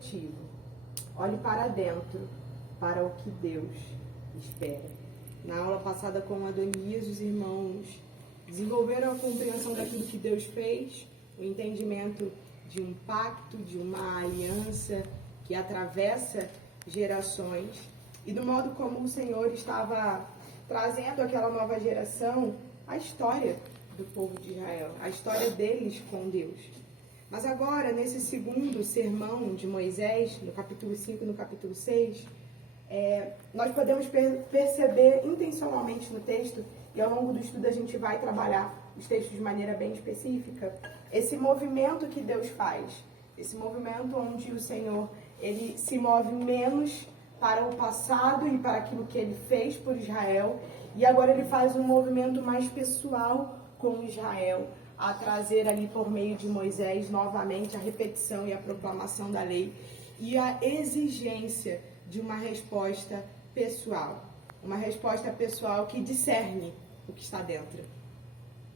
objetivo. Olhe para dentro, para o que Deus espera. Na aula passada com Adonias, os irmãos desenvolveram a compreensão daquilo que Deus fez, o entendimento de um pacto, de uma aliança que atravessa gerações e do modo como o Senhor estava trazendo àquela nova geração a história do povo de Israel, a história deles com Deus. Mas agora, nesse segundo sermão de Moisés, no capítulo 5 e no capítulo 6, nós podemos perceber intencionalmente no texto, e ao longo do estudo a gente vai trabalhar os textos de maneira bem específica, esse movimento que Deus faz, esse movimento onde o Senhor ele se move menos para o passado e para aquilo que ele fez por Israel, e agora ele faz um movimento mais pessoal com Israel, a trazer ali por meio de Moisés novamente a repetição e a proclamação da lei e a exigência de uma resposta pessoal. Uma resposta pessoal que discerne o que está dentro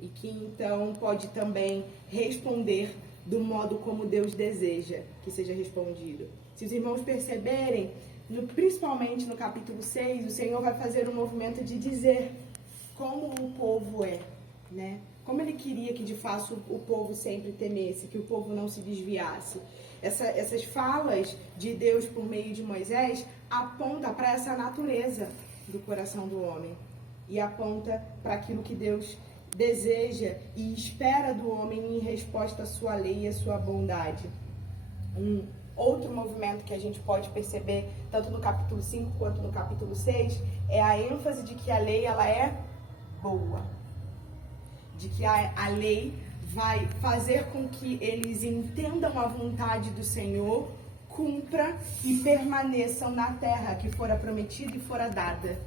e que então pode também responder do modo como Deus deseja que seja respondido. Se os irmãos perceberem, principalmente no capítulo 6, o Senhor vai fazer um movimento de dizer como o povo é, né? Como ele queria que de fato o povo sempre temesse, que o povo não se desviasse. Essas falas de Deus por meio de Moisés apontam para essa natureza do coração do homem e aponta para aquilo que Deus deseja e espera do homem em resposta à sua lei e à sua bondade. Um outro movimento que a gente pode perceber, tanto no capítulo 5 quanto no capítulo 6, é a ênfase de que a lei ela é boa. De que a lei vai fazer com que eles entendam a vontade do Senhor, cumpra e permaneçam na terra que fora prometida e fora dada.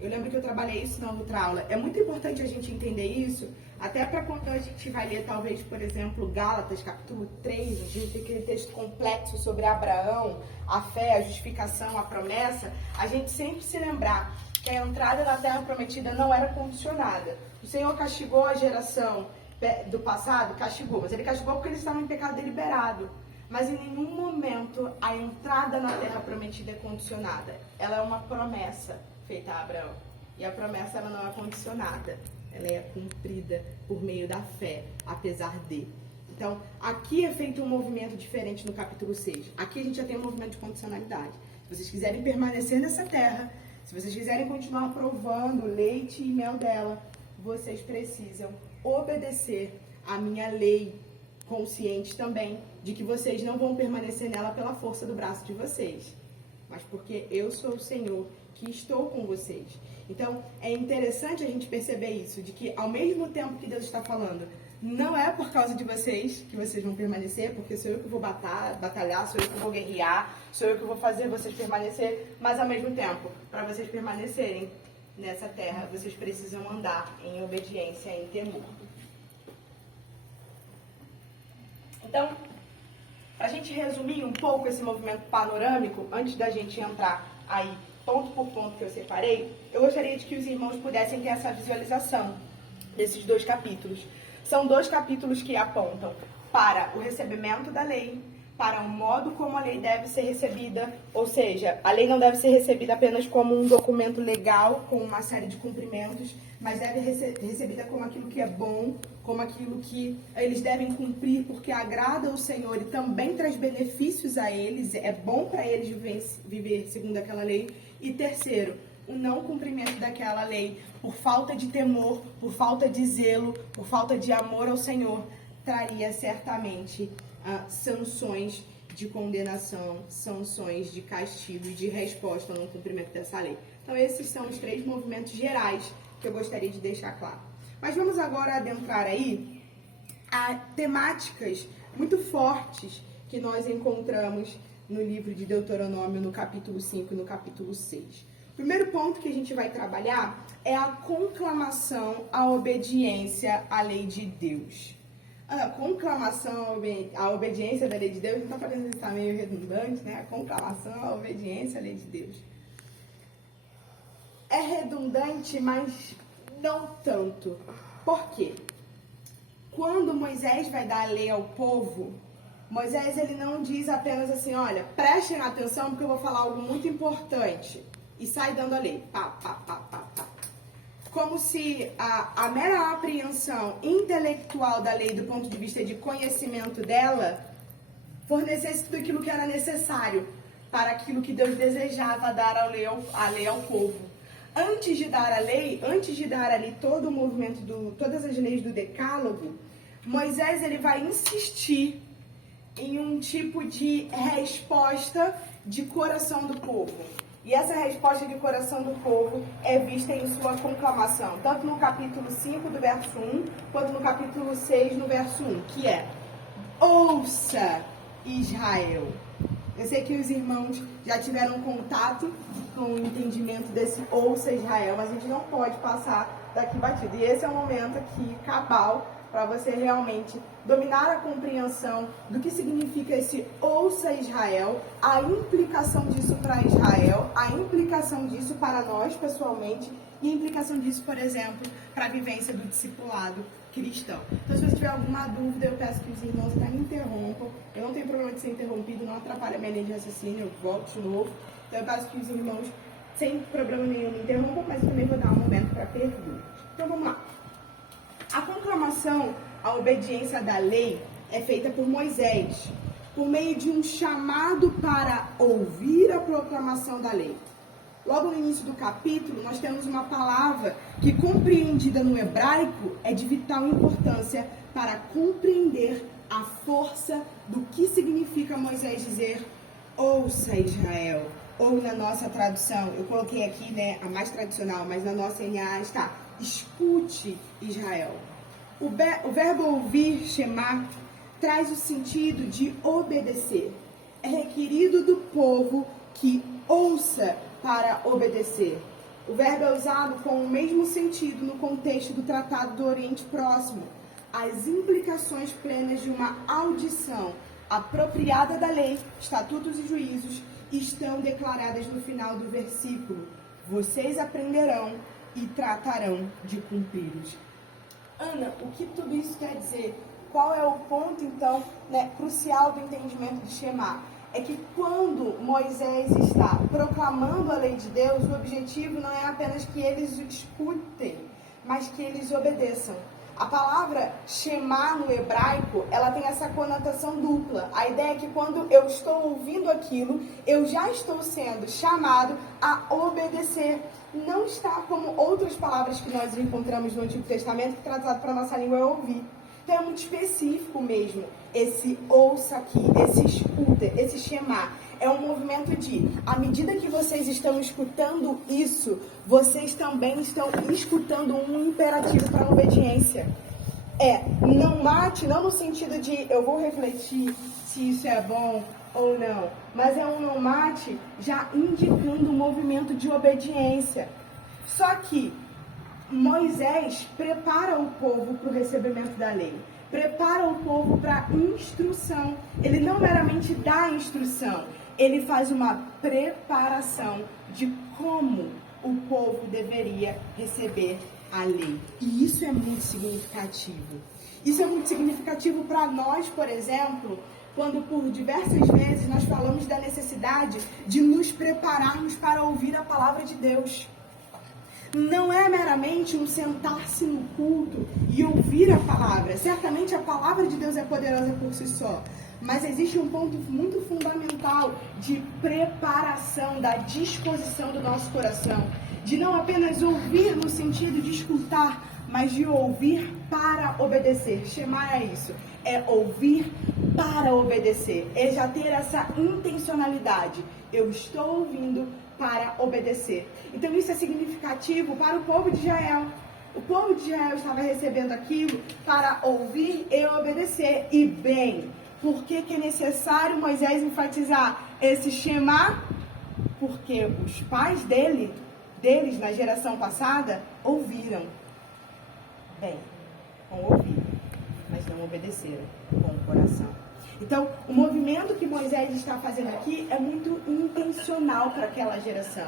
Eu lembro que eu trabalhei isso na outra aula. É muito importante a gente entender isso, até para quando a gente vai ler, talvez, por exemplo, Gálatas, capítulo 3, a gente tem aquele texto complexo sobre Abraão, a fé, a justificação, a promessa, a gente sempre se lembrar que a entrada na terra prometida não era condicionada. O Senhor castigou a geração do passado, castigou, mas ele castigou porque eles estavam em pecado deliberado. Mas em nenhum momento a entrada na terra prometida é condicionada. Ela é uma promessa feita a Abraão. E a promessa ela não é condicionada. Ela é cumprida por meio da fé, apesar de. Então, aqui é feito um movimento diferente no capítulo 6. Aqui a gente já tem um movimento de condicionalidade. Se vocês quiserem permanecer nessa terra, se vocês quiserem continuar provando o leite e mel dela, vocês precisam obedecer à minha lei, conscientes também de que vocês não vão permanecer nela pela força do braço de vocês, mas porque eu sou o Senhor que estou com vocês. Então, é interessante a gente perceber isso, de que ao mesmo tempo que Deus está falando, não é por causa de vocês que vocês vão permanecer, porque sou eu que vou batalhar, sou eu que vou guerrear, sou eu que vou fazer vocês permanecer, mas ao mesmo tempo, para vocês permanecerem nessa terra, vocês precisam andar em obediência, em temor. Então, para a gente resumir um pouco esse movimento panorâmico, antes da gente entrar aí ponto por ponto que eu separei, eu gostaria de que os irmãos pudessem ter essa visualização desses dois capítulos. São dois capítulos que apontam para o recebimento da lei, para o modo como a lei deve ser recebida, ou seja, a lei não deve ser recebida apenas como um documento legal, com uma série de cumprimentos, mas deve ser recebida como aquilo que é bom, como aquilo que eles devem cumprir, porque agrada ao Senhor e também traz benefícios a eles, é bom para eles viver segundo aquela lei. E terceiro, o não cumprimento daquela lei, por falta de temor, por falta de zelo, por falta de amor ao Senhor, traria certamente sanções de condenação, sanções de castigo e de resposta ao não cumprimento dessa lei. Então, esses são os três movimentos gerais que eu gostaria de deixar claro. Mas vamos agora adentrar aí a temáticas muito fortes que nós encontramos no livro de Deuteronômio, no capítulo 5 e no capítulo 6. O primeiro ponto que a gente vai trabalhar é a conclamação à obediência à lei de Deus. A conclamação à obediência da lei de Deus, não está parecendo que está meio redundante, né? A conclamação à obediência à lei de Deus. É redundante, mas não tanto. Por quê? Quando Moisés vai dar a lei ao povo, Moisés, ele não diz apenas assim, olha, prestem atenção porque eu vou falar algo muito importante. E sai dando a lei. Pá, pá, pá, pá, pá. Como se a mera apreensão intelectual da lei do ponto de vista de conhecimento dela fornecesse tudo aquilo que era necessário para aquilo que Deus desejava dar a lei ao povo. Antes de dar a lei, antes de dar ali todo o movimento, todas as leis do decálogo, Moisés ele vai insistir em um tipo de resposta de coração do povo. E essa resposta de coração do povo é vista em sua conclamação, tanto no capítulo 5, do verso 1, quanto no capítulo 6, no verso 1, que é: ouça, Israel. Eu sei que os irmãos já tiveram contato com o entendimento desse ouça, Israel, mas a gente não pode passar daqui batido. E esse é o momento aqui, cabal, para você realmente dominar a compreensão do que significa esse ouça Israel, a implicação disso para Israel, a implicação disso para nós pessoalmente e a implicação disso, por exemplo, para a vivência do discipulado cristão. Então, se você tiver alguma dúvida, eu peço que os irmãos me interrompam. Eu não tenho problema de ser interrompido, não atrapalha a minha linha de raciocínio, eu volto de novo. Então, eu peço que os irmãos, sem problema nenhum, me interrompam, mas também vou dar um momento para perguntas. Então, vamos lá. A conclamação à obediência da lei é feita por Moisés, por meio de um chamado para ouvir a proclamação da lei. Logo no início do capítulo, nós temos uma palavra que, compreendida no hebraico, é de vital importância para compreender a força do que significa Moisés dizer ouça Israel. Ou na nossa tradução, eu coloquei aqui, né, a mais tradicional, mas na nossa NA está: escute Israel. O verbo ouvir, shema, traz o sentido de obedecer. É requerido do povo que ouça para obedecer. O verbo é usado com o mesmo sentido no contexto do Tratado do Oriente Próximo. As implicações plenas de uma audição apropriada da lei, estatutos e juízos estão declaradas no final do versículo. Vocês aprenderão e tratarão de cumpri-los. Ana, o que tudo isso quer dizer? Qual é o ponto, então, crucial do entendimento de Shema? É que quando Moisés está proclamando a lei de Deus, o objetivo não é apenas que eles o escutem, mas que eles obedeçam. A palavra Shema no hebraico, ela tem essa conotação dupla. A ideia é que quando eu estou ouvindo aquilo, eu já estou sendo chamado a obedecer. Não está como outras palavras que nós encontramos no Antigo Testamento, que traduzado para a nossa língua é ouvir. Então é muito específico mesmo esse ouça aqui, esse escuta, esse Shema. É um movimento de, à medida que vocês estão escutando isso, vocês também estão escutando um imperativo para a obediência. Não mate, não no sentido de eu vou refletir se isso é bom ou não, mas é um não mate já indicando um movimento de obediência. Só que Moisés prepara o povo para o recebimento da lei, prepara o povo para a instrução. Ele não meramente dá a instrução, ele faz uma preparação de como o povo deveria receber a lei. E isso é muito significativo. Isso é muito significativo para nós, por exemplo, quando por diversas vezes nós falamos da necessidade de nos prepararmos para ouvir a palavra de Deus. Não é meramente um sentar-se no culto e ouvir a palavra. Certamente a palavra de Deus é poderosa por si só. Mas existe um ponto muito fundamental de preparação, da disposição do nosso coração. De não apenas ouvir no sentido de escutar, mas de ouvir para obedecer. Shema é isso. É ouvir para obedecer. É já ter essa intencionalidade. Eu estou ouvindo para obedecer. Então isso é significativo para o povo de Israel. O povo de Israel estava recebendo aquilo para ouvir e obedecer. E bem, por que é necessário Moisés enfatizar esse Shema? Porque os pais deles na geração passada ouviram. Bem, com ouvir, mas não obedeceram com o coração. Então, o movimento que Moisés está fazendo aqui é muito intencional para aquela geração.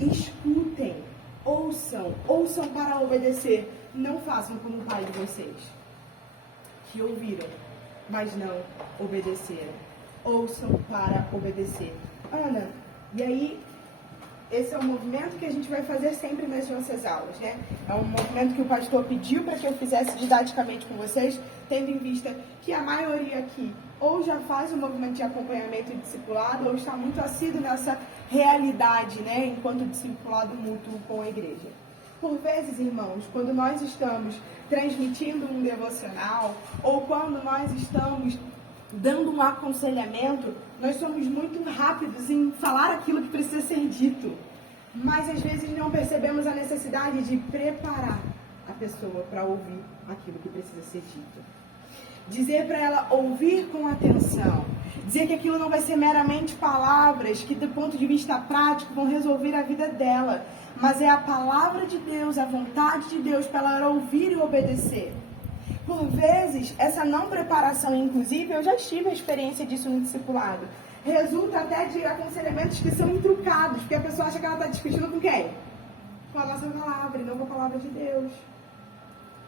Escutem, ouçam para obedecer. Não façam como o pai de vocês, que ouviram, mas não obedeceram. Ouçam para obedecer. Ana, e aí, esse é um movimento que a gente vai fazer sempre nas nossas aulas, né? É um movimento que o pastor pediu para que eu fizesse didaticamente com vocês, tendo em vista que a maioria aqui ou já faz o movimento de acompanhamento e discipulado, ou está muito assíduo nessa realidade, né, enquanto discipulado mútuo com a igreja. Por vezes, irmãos, quando nós estamos transmitindo um devocional, ou quando nós estamos dando um aconselhamento, nós somos muito rápidos em falar aquilo que precisa ser dito, mas às vezes não percebemos a necessidade de preparar a pessoa para ouvir aquilo que precisa ser dito. Dizer para ela ouvir com atenção, dizer que aquilo não vai ser meramente palavras que do ponto de vista prático vão resolver a vida dela, mas é a palavra de Deus, a vontade de Deus para ela ouvir e obedecer. Por vezes, essa não preparação, inclusive, eu já tive a experiência disso no discipulado, resulta até de aconselhamentos que são intrucados, porque a pessoa acha que ela está discutindo com quem? Com a nossa palavra, e não com a palavra de Deus,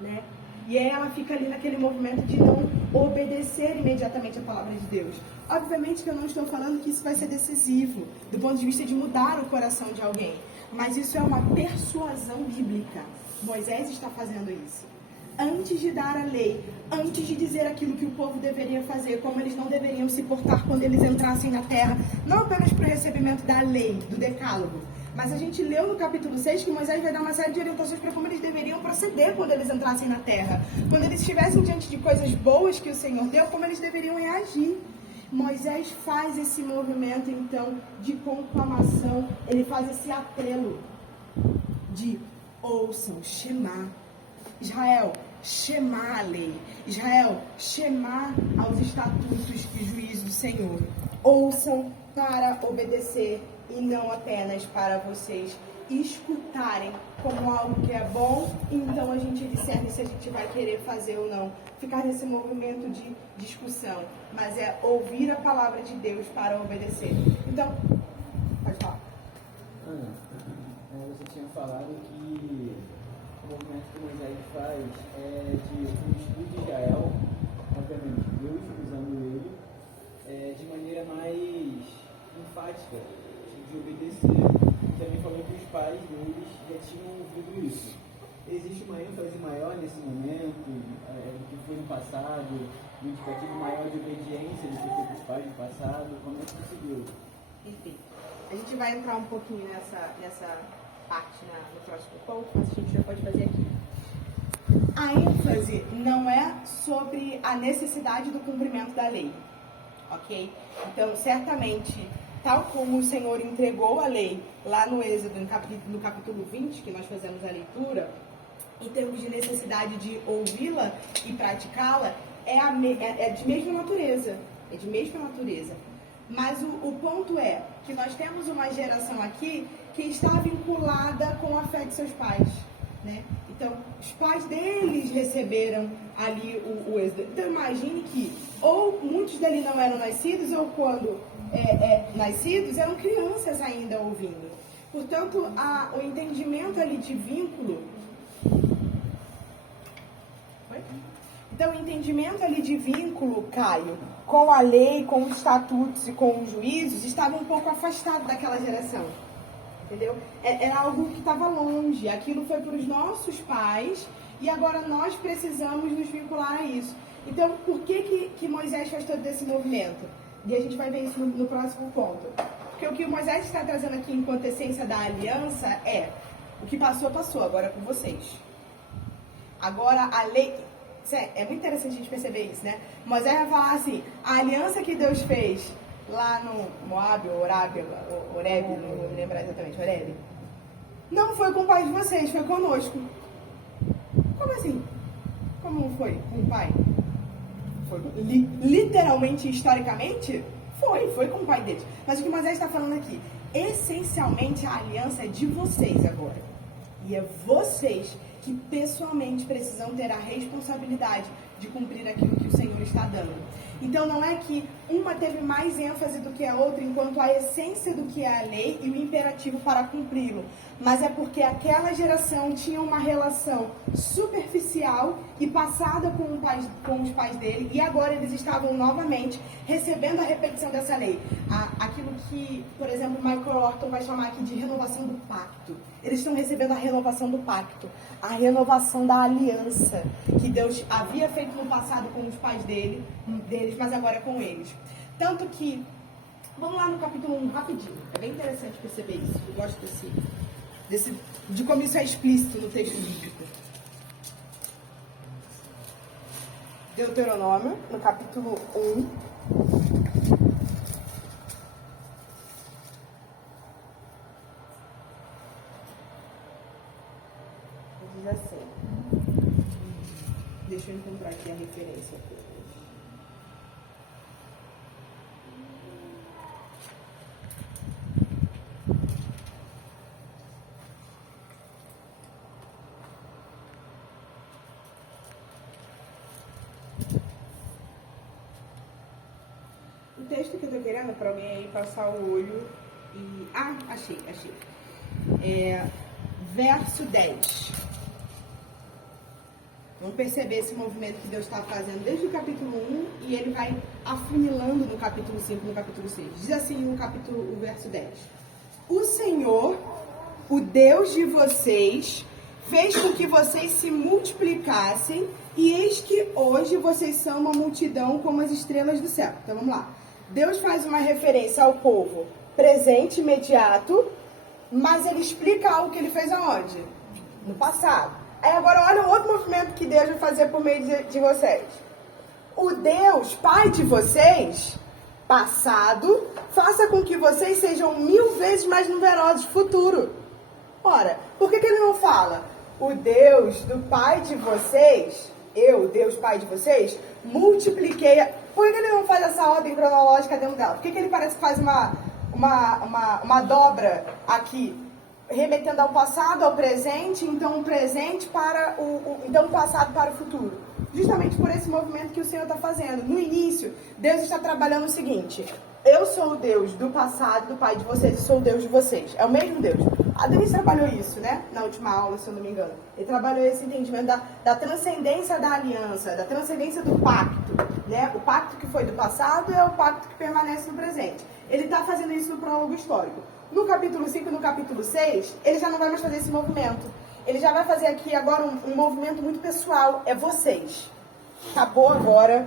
né? E aí ela fica ali naquele movimento de não obedecer imediatamente a palavra de Deus. Obviamente que eu não estou falando que isso vai ser decisivo, do ponto de vista de mudar o coração de alguém, mas isso é uma persuasão bíblica. Moisés está fazendo isso. Antes de dar a lei, antes de dizer aquilo que o povo deveria fazer, como eles não deveriam se portar quando eles entrassem na terra, não apenas para o recebimento da lei, do decálogo, mas a gente leu no capítulo 6 que Moisés vai dar uma série de orientações para como eles deveriam proceder quando eles entrassem na terra. Quando eles estivessem diante de coisas boas que o Senhor deu, como eles deveriam reagir. Moisés faz esse movimento, então, de conclamação, ele faz esse apelo de ouçam, Shema. Israel, Shema a lei. Israel, Shema aos estatutos e juízos do Senhor. Ouçam para obedecer e não apenas para vocês escutarem como algo que é bom, então a gente discerne se a gente vai querer fazer ou não. Ficar nesse movimento de discussão, mas é ouvir a palavra de Deus para obedecer. Então, pode falar. Ana, você tinha falado que o movimento que Moisés faz é de um estudo de Israel, obviamente Deus usando ele, de maneira mais enfática, de obedecer. Também falou que os pais deles já tinham ouvido isso. Existe uma ênfase maior nesse momento do que foi no passado, um indicativo maior de obediência do que foi para os pais no passado? Como é que isso se deu? Enfim, a gente vai entrar um pouquinho nessa parte no próximo ponto, mas a gente já pode fazer aqui. A ênfase não é sobre a necessidade do cumprimento da lei, ok? Então, certamente, tal como o Senhor entregou a lei lá no Êxodo, no capítulo 20, que nós fazemos a leitura, em termos de necessidade de ouvi-la e praticá-la, é de mesma natureza. É de mesma natureza. Mas o ponto é que nós temos uma geração aqui que está vinculada com a fé de seus pais, né? Então, os pais deles receberam ali o Êxodo. Então, imagine que ou muitos dali não eram nascidos, ou quando nascidos, eram crianças ainda ouvindo. Portanto, o entendimento ali de vínculo... Então, o entendimento ali de vínculo, Caio, com a lei, com os estatutos e com os juízos, estava um pouco afastado daquela geração. Entendeu? Era algo que estava longe. Aquilo foi para os nossos pais e agora nós precisamos nos vincular a isso. Então, por que Moisés faz todo esse movimento? E a gente vai ver isso no próximo ponto. Porque o que o Moisés está trazendo aqui enquanto essência da aliança é: o que passou, passou, agora é com vocês. Agora a lei... É muito interessante a gente perceber isso, né? Moisés vai falar assim: a aliança que Deus fez lá no Moab, Horeb, não me lembro exatamente, Horeb, não foi com o pai de vocês, foi conosco. Como assim? Como não foi com o pai? Foi literalmente, historicamente? Foi com o pai deles. Mas o que Moisés está falando aqui, essencialmente a aliança é de vocês agora. E é vocês que pessoalmente precisam ter a responsabilidade de cumprir aquilo que o Senhor está dando. Então não é que uma teve mais ênfase do que a outra enquanto a essência do que é a lei e o imperativo para cumpri-lo. Mas é porque aquela geração tinha uma relação superficial e passada com os pais dele, e agora eles estavam novamente recebendo a repetição dessa lei. Aquilo que, por exemplo, Michael Orton vai chamar aqui de renovação do pacto. Eles estão recebendo a renovação do pacto, a renovação da aliança que Deus havia feito no passado com os pais deles, mas agora é com eles. Tanto que, vamos lá no capítulo 1, rapidinho. É bem interessante perceber isso. Eu gosto de como isso é explícito no texto bíblico. Deuteronômio, no capítulo 1. Diz assim. Deixa eu encontrar aqui a referência. O texto que eu estou querendo é para alguém aí passar o olho e... Ah, achei. Verso 10. Vamos perceber esse movimento que Deus está fazendo desde o capítulo 1 e ele vai afunilando no capítulo 5, no capítulo 6. Diz assim o verso 10. O Senhor, o Deus de vocês, fez com que vocês se multiplicassem e eis que hoje vocês são uma multidão como as estrelas do céu. Então vamos lá. Deus faz uma referência ao povo presente, imediato, mas ele explica algo que ele fez aonde? No passado. Aí agora olha um outro movimento que Deus vai fazer por meio de vocês. O Deus, Pai de vocês, passado, faça com que vocês sejam 1000 vezes mais numerosos, futuro. Ora, por que ele não fala? O Deus do Pai de vocês, eu, Deus Pai de vocês, multipliquei... Por que ele não faz essa ordem cronológica dentro dela? Por que ele parece que faz uma dobra aqui? Remetendo ao passado, ao presente, então o presente para então o passado para o futuro. Justamente por esse movimento que o Senhor está fazendo. No início, Deus está trabalhando o seguinte: eu sou o Deus do passado, do Pai de vocês, e sou o Deus de vocês. É o mesmo Deus. A Denise trabalhou isso, né? Na última aula, se eu não me engano. Ele trabalhou esse entendimento da transcendência da aliança, da transcendência do pacto, né? O pacto que foi do passado é o pacto que permanece no presente. Ele está fazendo isso no prólogo histórico. No capítulo 5 e no capítulo 6, ele já não vai mais fazer esse movimento. Ele já vai fazer aqui agora um movimento muito pessoal. É vocês. Acabou agora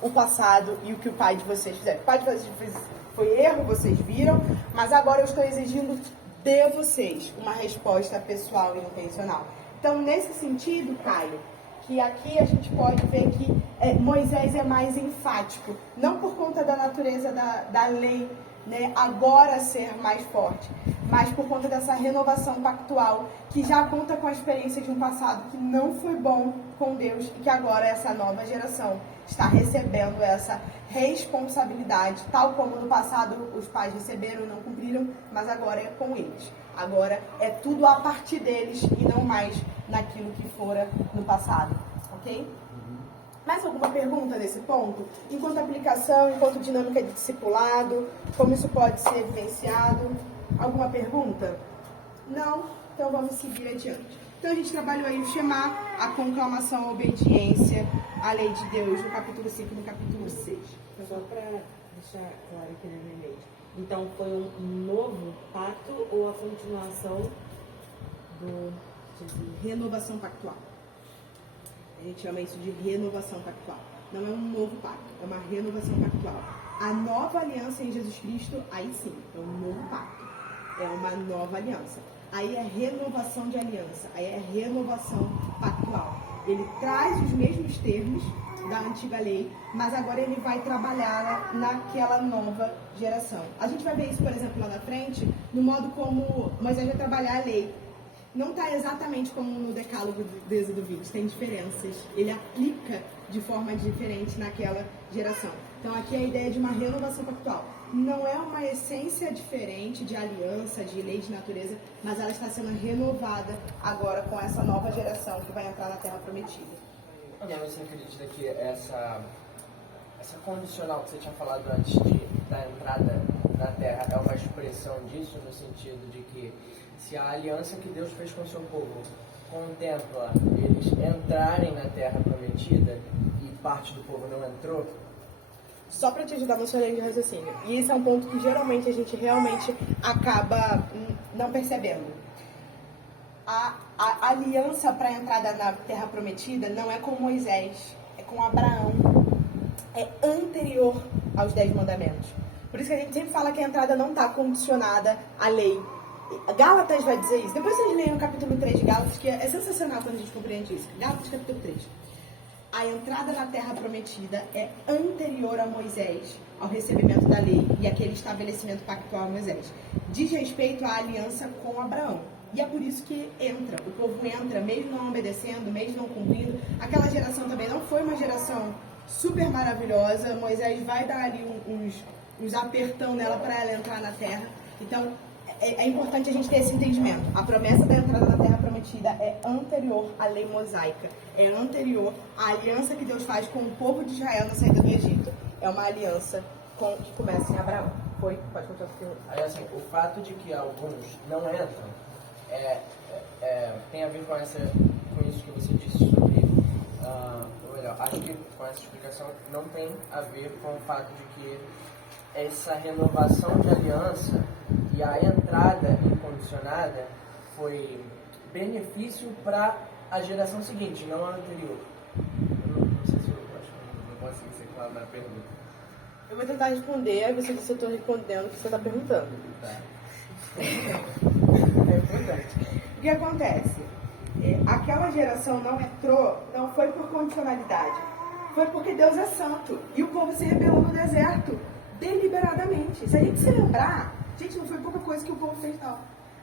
o passado e o que o pai de vocês fizeram. O pai de vocês foi erro, vocês viram, mas agora eu estou exigindo de vocês uma resposta pessoal e intencional. Então, nesse sentido, Caio, que aqui a gente pode ver que Moisés é mais enfático, não por conta da natureza da lei, né, agora ser mais forte, mas por conta dessa renovação pactual que já conta com a experiência de um passado que não foi bom com Deus e que agora essa nova geração está recebendo essa responsabilidade, tal como no passado os pais receberam e não cumpriram, mas agora é com eles. Agora é tudo a partir deles e não mais naquilo que fora no passado, ok? Mais alguma pergunta nesse ponto? Enquanto aplicação, enquanto dinâmica de discipulado, como isso pode ser vivenciado? Alguma pergunta? Não? Então vamos seguir adiante. Então a gente trabalhou aí o Shema, a conclamação, a obediência à lei de Deus, no capítulo 5 e no capítulo 6. Só para deixar claro aqui na minha mente. Então foi um novo pacto ou a continuação do... Renovação pactual. A gente chama isso de renovação pactual. Não é um novo pacto, é uma renovação pactual. A nova aliança em Jesus Cristo, aí sim, é um novo pacto. É uma nova aliança. Aí é renovação de aliança, aí é renovação pactual. Ele traz os mesmos termos da antiga lei, mas agora ele vai trabalhá-la naquela nova geração. A gente vai ver isso, por exemplo, lá na frente, no modo como Moisés vai trabalhar a lei. Não está exatamente como no decálogo do Êxodo 20, tem diferenças. Ele aplica de forma diferente naquela geração. Então aqui é a ideia de uma renovação pactual. Não é uma essência diferente de aliança, de lei de natureza, mas ela está sendo renovada agora com essa nova geração que vai entrar na Terra Prometida. Agora você acredita que essa Essa condicional que você tinha falado antes da entrada na Terra é uma expressão disso, no sentido de que se a aliança que Deus fez com o seu povo contempla eles entrarem na Terra Prometida e parte do povo não entrou? Só para te ajudar no seu linha de raciocínio. E esse é um ponto que geralmente a gente realmente acaba não percebendo. A aliança para a entrada na Terra Prometida não é com Moisés, é com Abraão. É anterior aos 10 mandamentos. Por isso que a gente sempre fala que a entrada não está condicionada à lei. Gálatas vai dizer isso. Depois vocês leem o capítulo 3 de Gálatas, que é sensacional quando a gente compreende isso. Gálatas capítulo 3. A entrada na Terra Prometida é anterior a Moisés, ao recebimento da lei e aquele estabelecimento pactual a Moisés. Diz respeito à aliança com Abraão. E é por isso que entra. O povo entra, mesmo não obedecendo, mesmo não cumprindo. Aquela geração também não foi uma geração super maravilhosa. Moisés vai dar ali uns apertão nela para ela entrar na terra. Então, é importante a gente ter esse entendimento. A promessa da entrada na Terra Prometida é anterior à lei mosaica. É anterior à aliança que Deus faz com o povo de Israel na saída do Egito. É uma aliança que começa em Abraão. Pode continuar. Aí, assim, o fato de que alguns não entram tem a ver com isso que você disse sobre... ou melhor, acho que com essa explicação não tem a ver com o fato de que essa renovação de aliança e a entrada incondicionada foi benefício para a geração seguinte, não a anterior. Eu não sei se eu acho que não consegui ser claro na pergunta. Eu vou tentar responder, aí você diz se eu estou respondendo o que você está perguntando. Tá. É importante. O que acontece? Aquela geração não entrou, não foi por condicionalidade. Foi porque Deus é santo. E o povo se rebelou no deserto. Deliberadamente. Se a gente se lembrar, gente, não foi pouca coisa que o povo fez, não.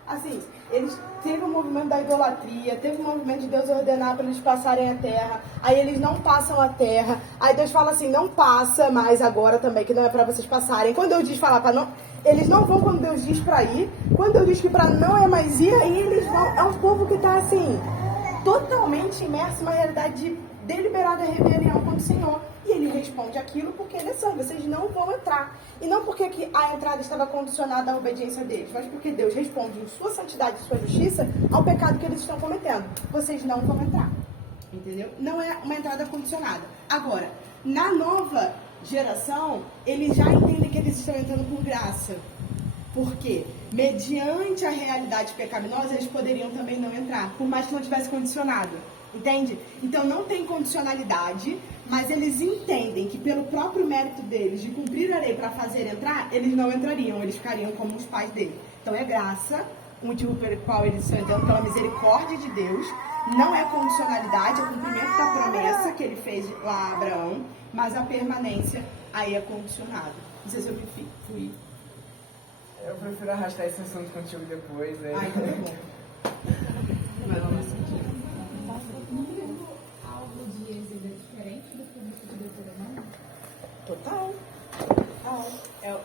Assim, eles teve um movimento da idolatria, teve um movimento de Deus ordenar para eles passarem a terra, aí eles não passam a terra, aí Deus fala assim, não passa mais agora também, que não é para vocês passarem. Quando Deus diz falar para não, eles não vão quando Deus diz para ir, quando Deus diz que para não é mais ir, aí eles vão. É um povo que está assim, totalmente imerso numa realidade de deliberada rebelião contra o Senhor. E ele responde aquilo porque ele é santo, vocês não vão entrar. E não porque que a entrada estava condicionada à obediência deles, mas porque Deus responde em sua santidade e sua justiça ao pecado que eles estão cometendo. Vocês não vão entrar. Entendeu? Não é uma entrada condicionada. Agora, na nova geração, eles já entendem que eles estão entrando por graça. Porque, mediante a realidade pecaminosa, eles poderiam também não entrar, por mais que não tivesse condicionado. Entende? Então não tem condicionalidade, mas eles entendem que pelo próprio mérito deles de cumprir a lei para fazer entrar, eles não entrariam, eles ficariam como os pais dele. Então é graça, o motivo pelo qual eles estão entrando pela misericórdia de Deus, não é condicionalidade, é o cumprimento da promessa que ele fez lá a Abraão, mas a permanência aí é condicionada. Não sei se eu fui. Eu prefiro arrastar esse assunto contigo depois. Ai, tá bom. Mas vamos sentir. Algo de Êxodo é diferente do público de Deuteronômio? Total.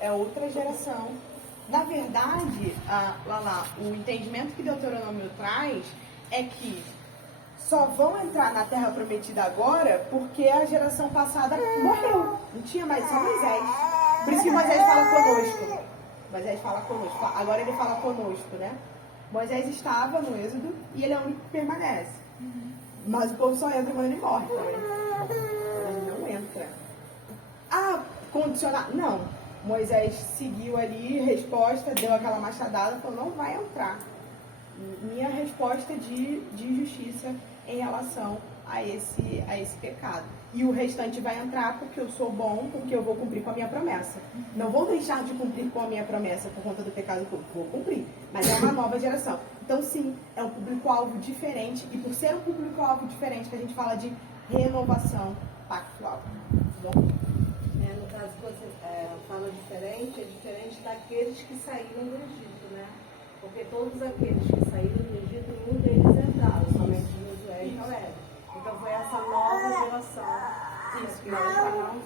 É outra geração. Na verdade, o entendimento que Deuteronômio traz é que só vão entrar na Terra Prometida agora porque a geração passada morreu. Não tinha mais, só Moisés. Por isso que Moisés fala conosco. Moisés fala conosco. Agora ele fala conosco, né? Moisés estava no Êxodo e ele é o único que permanece. Mas o povo só entra quando ele morre também. Ele não entra. Condicionar? Não. Moisés seguiu ali, resposta, deu aquela machadada, falou, não vai entrar. Minha resposta de justiça em relação a esse pecado. E o restante vai entrar porque eu sou bom, porque eu vou cumprir com a minha promessa. Não vou deixar de cumprir com a minha promessa por conta do pecado do povo. Vou cumprir. Mas é uma nova geração. Então, sim, é um público-alvo diferente. E por ser um público-alvo diferente, que a gente fala de renovação pactual. Bom? No caso que você fala diferente, é diferente daqueles que saíram do Egito, né? Porque todos aqueles que saíram do Egito, nenhum deles entraram, somente Josué e Caleb. Então foi essa nova geração. Isso, que não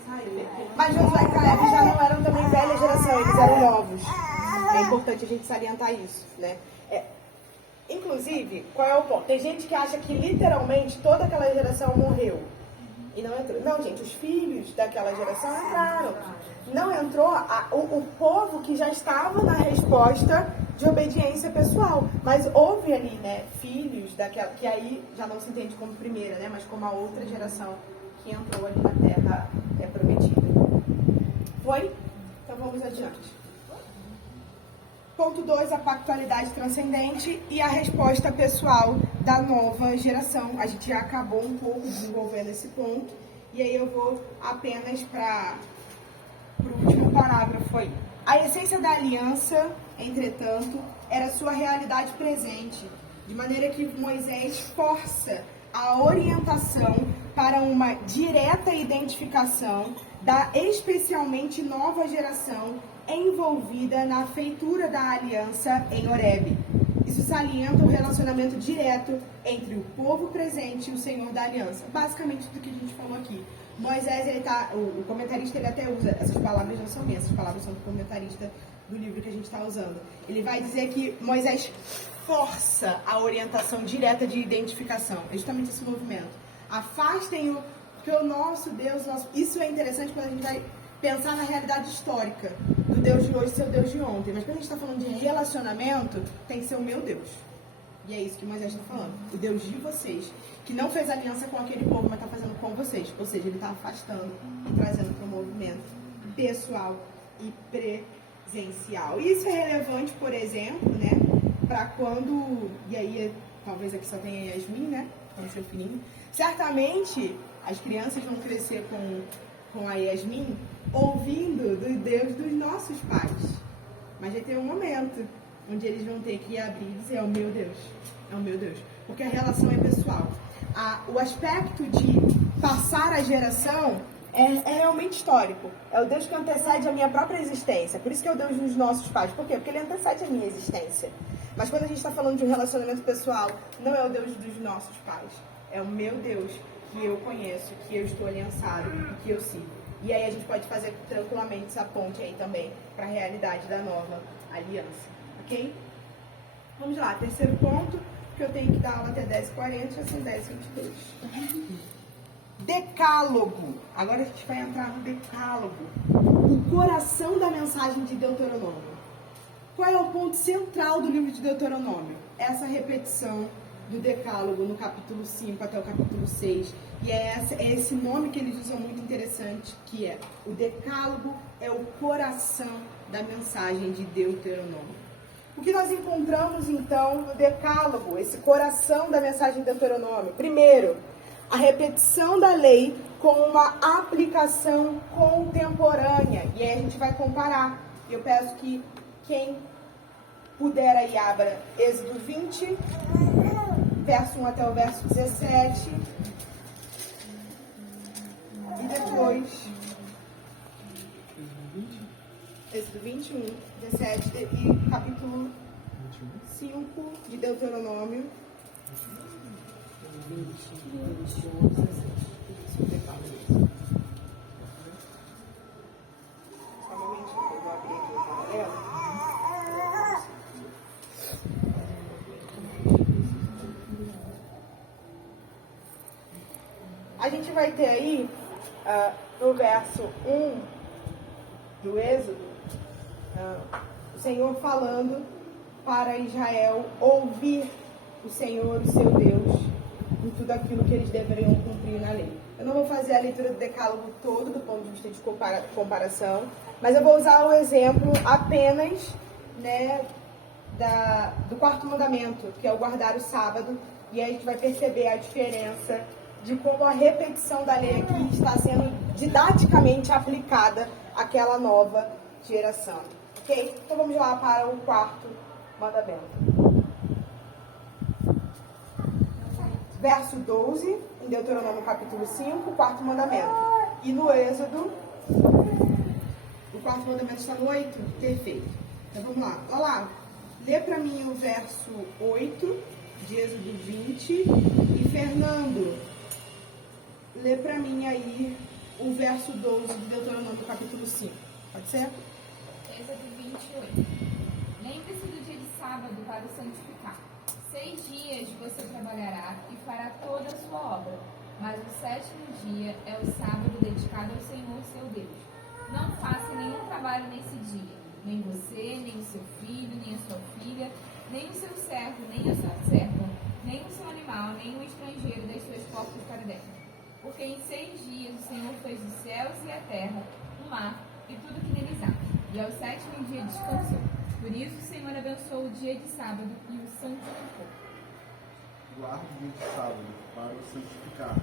saiu. Mas Josué e Caleb já não eram também velha geração, eles eram novos. É importante a gente salientar isso, né? Inclusive, qual é o ponto? Tem gente que acha que literalmente toda aquela geração morreu. E não entrou. Não, gente, os filhos daquela geração entraram. Não entrou o povo que já estava na resposta de obediência pessoal. Mas houve ali, né, filhos daquela, que aí já não se entende como primeira, né, mas como a outra geração que entrou ali na terra prometida. Foi? Então vamos adiante. Ponto 2, a pactualidade transcendente e a resposta pessoal da nova geração. A gente já acabou um pouco desenvolvendo esse ponto. E aí eu vou apenas para o último parágrafo aí. A essência da aliança, entretanto, era sua realidade presente, de maneira que Moisés força a orientação para uma direta identificação da especialmente nova geração envolvida na feitura da aliança em Horebe. Isso salienta o relacionamento direto entre o povo presente e o Senhor da aliança. Basicamente tudo que a gente falou aqui. Moisés, o comentarista, ele até usa, essas palavras não são minhas, essas palavras são do comentarista do livro que a gente está usando. Ele vai dizer que Moisés força a orientação direta de identificação. É justamente esse movimento. Afastem-o, porque o nosso Deus, isso é interessante quando a gente vai pensar na realidade histórica do Deus de hoje ser o Deus de ontem. Mas quando a gente está falando de relacionamento, tem que ser o meu Deus. E é isso que Moisés está falando. O Deus de vocês, que não fez aliança com aquele povo, mas está fazendo com vocês. Ou seja, ele está afastando e trazendo para o movimento pessoal e presencial. E isso é relevante, por exemplo, né, para quando... E aí, talvez aqui só tenha Yasmin, né, com seu filhinho. Certamente, as crianças vão crescer com a Yasmin ouvindo do Deus dos nossos pais. Mas vai ter um momento onde eles vão ter que abrir e dizer, é o meu Deus. Porque a relação é pessoal. O aspecto de passar a geração é realmente histórico. É o Deus que antecede a minha própria existência. Por isso que é o Deus dos nossos pais. Por quê? Porque ele antecede a minha existência. Mas quando a gente está falando de um relacionamento pessoal, não é o Deus dos nossos pais. É o meu Deus que eu conheço, que eu estou aliançado e que eu sigo. E aí a gente pode fazer tranquilamente essa ponte aí também para a realidade da nova aliança. Ok? Vamos lá, terceiro ponto, que eu tenho que dar aula até 10h40, já são 10h22. Decálogo. Agora a gente vai entrar no decálogo. O coração da mensagem de Deuteronômio. Qual é o ponto central do livro de Deuteronômio? Essa repetição do decálogo no capítulo 5 até o capítulo 6. E é esse nome que eles usam muito interessante, que é o decálogo é o coração da mensagem de Deuteronômio. O que nós encontramos, então, no decálogo, esse coração da mensagem de Deuteronômio? Primeiro, a repetição da lei com uma aplicação contemporânea. E aí a gente vai comparar. Eu peço que quem puder aí abra Êxodo 20, verso 1 até o verso 17. E depois Êxodo 21, 17 e capítulo 5 de Deuteronômio. 21, 17. Só um momentinho, eu vou abrir aqui o paralelo. A gente vai ter aí, no verso 1 do Êxodo, o Senhor falando para Israel ouvir o Senhor, o seu Deus, em tudo aquilo que eles deveriam cumprir na lei. Eu não vou fazer a leitura do decálogo todo do ponto de vista de comparação, mas eu vou usar o exemplo apenas, né, do quarto mandamento, que é o guardar o sábado, e aí a gente vai perceber a diferença de como a repetição da lei aqui está sendo didaticamente aplicada àquela nova geração. Ok? Então vamos lá para o quarto mandamento. Verso 12, em Deuteronômio capítulo 5, quarto mandamento. E no Êxodo, o quarto mandamento está no 8? Perfeito. Então vamos lá. Olha lá. Lê para mim o verso 8 de Êxodo 20. E Fernando, lê para mim aí o verso 12 de Deuteronômio capítulo 5. Pode ser? Êxodo 28. Lembre-se do dia de sábado para o santificar. 6 dias você trabalhará e fará toda a sua obra. Mas o sétimo dia é o sábado dedicado ao Senhor, seu Deus. Não faça nenhum trabalho nesse dia, nem você, nem o seu filho, nem a sua filha, nem o seu servo, nem a sua serva, nem o seu animal, nem o estrangeiro das suas portas para dentro. Porque em 6 dias o Senhor fez os céus e a terra, o mar e tudo que neles há. E ao sétimo dia descansou. Por isso o Senhor abençoou o dia de sábado e o santificou. Guarde o dia de sábado para o santificar,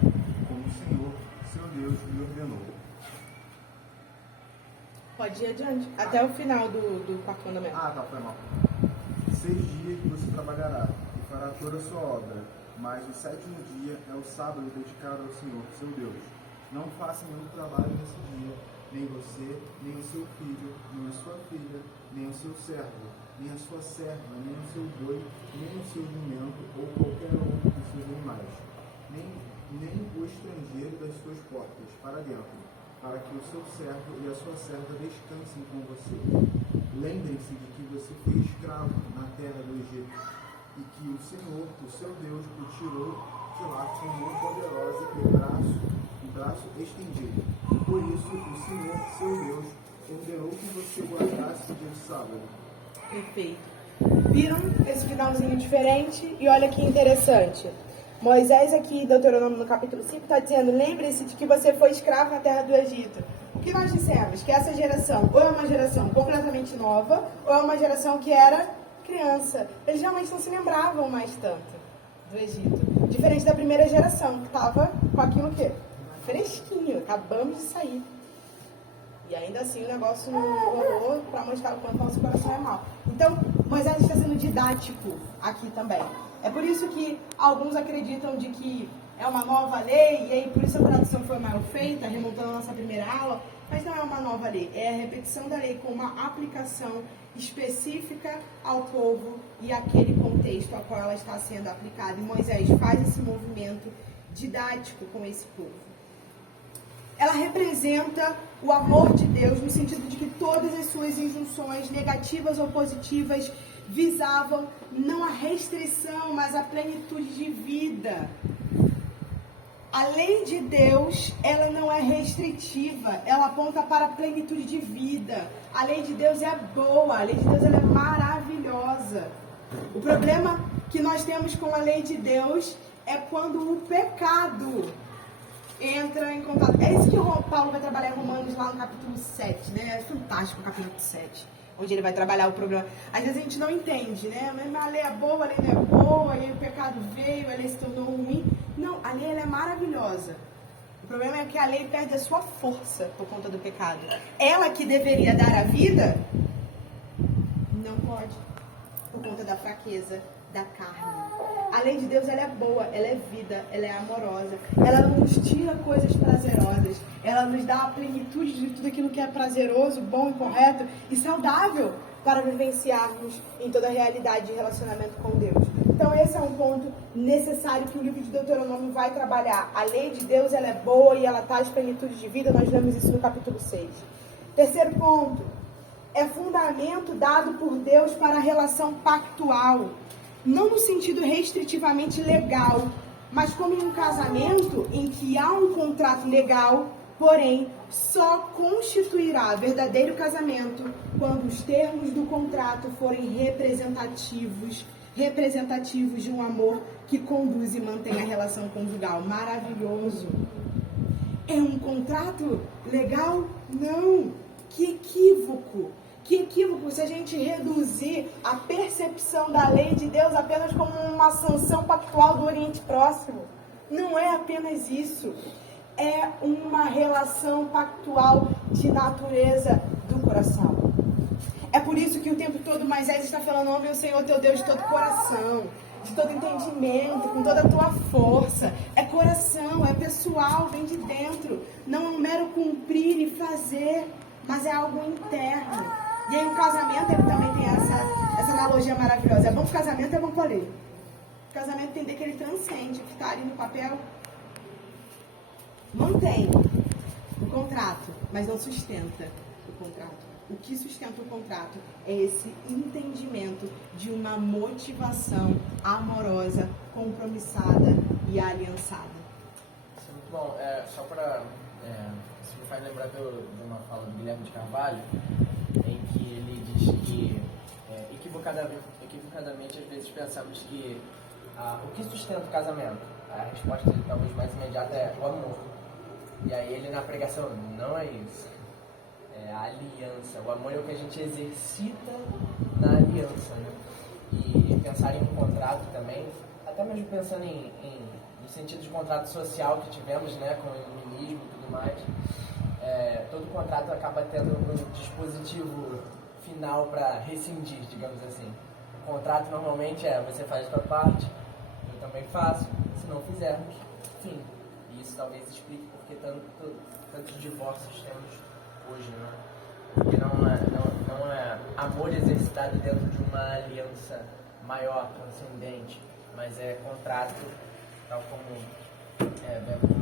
como o Senhor, seu Deus, lhe ordenou. Pode ir adiante, até o final do quarto mandamento. Tá, foi mal. 6 dias você trabalhará e fará toda a sua obra, mas o sétimo dia é o sábado dedicado ao Senhor, seu Deus. Não faça nenhum trabalho nesse dia, nem você, nem o seu filho, nem a sua filha, nem o seu servo, nem a sua serva, nem o seu boi, nem o seu jumento ou qualquer outro dos seus animais, nem o estrangeiro das suas portas para dentro, para que o seu servo e a sua serva descansem com você. Lembrem-se de que você foi escravo na terra do Egito e que o Senhor, o seu Deus, o tirou de lá com mão poderosa e braço estendido. Por isso, o Senhor, seu Deus, ordenou que você guardasse o dia de sábado. Perfeito. Viram esse finalzinho diferente? E olha que interessante. Moisés aqui, Deuteronômio no capítulo 5, está dizendo: lembre-se de que você foi escravo na terra do Egito. O que nós dissemos? Que essa geração ou é uma geração completamente nova, ou é uma geração que era criança. Eles realmente não se lembravam mais tanto do Egito. Diferente da primeira geração, que estava com aquilo o quê? Fresquinho, acabamos de sair. E ainda assim o negócio não rolou para mostrar o quanto nosso coração é mau. Então, Moisés está sendo didático aqui também. É por isso que alguns acreditam de que é uma nova lei, e aí por isso a tradução foi mal feita, remontando a nossa primeira aula, mas não é uma nova lei, é a repetição da lei com uma aplicação específica ao povo e àquele contexto ao qual ela está sendo aplicada. E Moisés faz esse movimento didático com esse povo. Ela representa o amor de Deus no sentido de que todas as suas injunções, negativas ou positivas, visavam não a restrição, mas a plenitude de vida. A lei de Deus, ela não é restritiva, ela aponta para a plenitude de vida. A lei de Deus é boa, a lei de Deus ela é maravilhosa. O problema que nós temos com a lei de Deus é quando o pecado entra em contato. É isso que o Paulo vai trabalhar em Romanos lá no capítulo 7, né? É fantástico o capítulo 7, onde ele vai trabalhar o problema. Às vezes a gente não entende, né? Mas a lei é boa, a lei não é boa, aí o pecado veio, a lei se tornou ruim. Não, a lei ela é maravilhosa. O problema é que a lei perde a sua força por conta do pecado. Ela que deveria dar a vida, não pode, por conta da fraqueza da carne. A lei de Deus ela é boa, ela é vida, ela é amorosa. Ela não nos tira coisas prazerosas. Ela nos dá a plenitude de tudo aquilo que é prazeroso, bom e correto e saudável para vivenciarmos em toda a realidade de relacionamento com Deus. Então esse é um ponto necessário que o livro de Deuteronômio vai trabalhar. A lei de Deus ela é boa e ela traz plenitude de vida. Nós lemos isso no capítulo 6. Terceiro ponto. É fundamento dado por Deus para a relação pactual. Não no sentido restritivamente legal, mas como em um casamento em que há um contrato legal, porém, só constituirá verdadeiro casamento quando os termos do contrato forem representativos de um amor que conduz e mantém a relação conjugal. Maravilhoso. É um contrato legal? Não. Que equívoco. Que equívoco se a gente reduzir a percepção da lei de Deus apenas como uma sanção pactual do Oriente Próximo. Não é apenas isso. É uma relação pactual de natureza do coração. É por isso que o tempo todo Moisés está falando: ame o Senhor teu Deus de todo coração, de todo entendimento, com toda a tua força. É coração, é pessoal, vem de dentro. Não é um mero cumprir e fazer, mas é algo interno. E aí o casamento, ele também tem essa analogia maravilhosa. É bom que o casamento é bom para a lei. O casamento entender que ele transcende o que está ali no papel. Mantém o contrato, mas não sustenta o contrato. O que sustenta o contrato é esse entendimento de uma motivação amorosa, compromissada e aliançada. Bom, só para. Isso me faz lembrar de uma fala do Guilherme de Carvalho, em que ele diz que equivocadamente às vezes pensamos que o que sustenta o casamento? A resposta talvez mais imediata é o amor. E aí ele na pregação, não é isso. É a aliança. O amor é o que a gente exercita na aliança, né? E pensar em um contrato também, até mesmo pensando no sentido de contrato social que tivemos, né, com o iluminismo e tudo mais, todo contrato acaba tendo um dispositivo final para rescindir, digamos assim. O contrato normalmente você faz a sua parte, eu também faço, se não fizermos, fim. E isso talvez explique porque tantos divórcios temos hoje, né? Porque não é amor exercitado dentro de uma aliança maior, transcendente, mas é contrato, tal como vemos.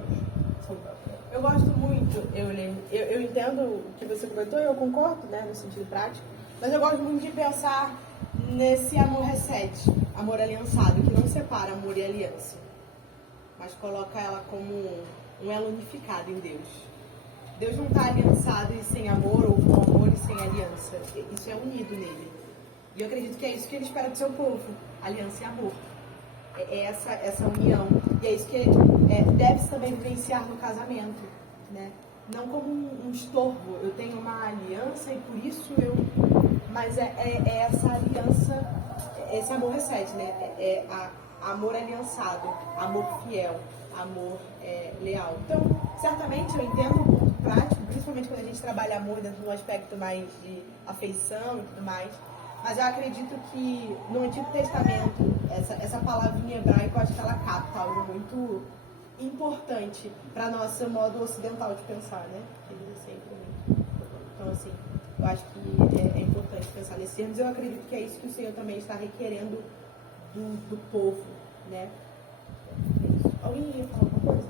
Eu gosto muito, eu entendo o que você comentou, eu concordo, né, no sentido prático, mas eu gosto muito de pensar nesse amor recete, amor aliançado, que não separa amor e aliança, mas coloca ela como um elo unificado em Deus. Deus não está aliançado e sem amor, ou com amor e sem aliança. Isso é unido nele. E eu acredito que é isso que ele espera do seu povo, aliança e amor. É essa união. E é isso que deve-se também vivenciar no casamento, né? Não como um estorvo. Eu tenho uma aliança e por isso Mas é essa aliança, esse amor recete, né? Amor aliançado, amor fiel, amor leal. Então, certamente eu entendo o ponto prático, principalmente quando a gente trabalha amor dentro de um aspecto mais de afeição e tudo mais. Mas eu acredito que no Antigo Testamento, essa palavrinha hebraica, eu acho que ela capta algo muito importante para nosso modo ocidental de pensar, né? Então, assim, eu acho que é importante pensar nesses termos. Eu acredito que é isso que o Senhor também está requerendo do povo, né? É isso. Alguém ia falar alguma coisa?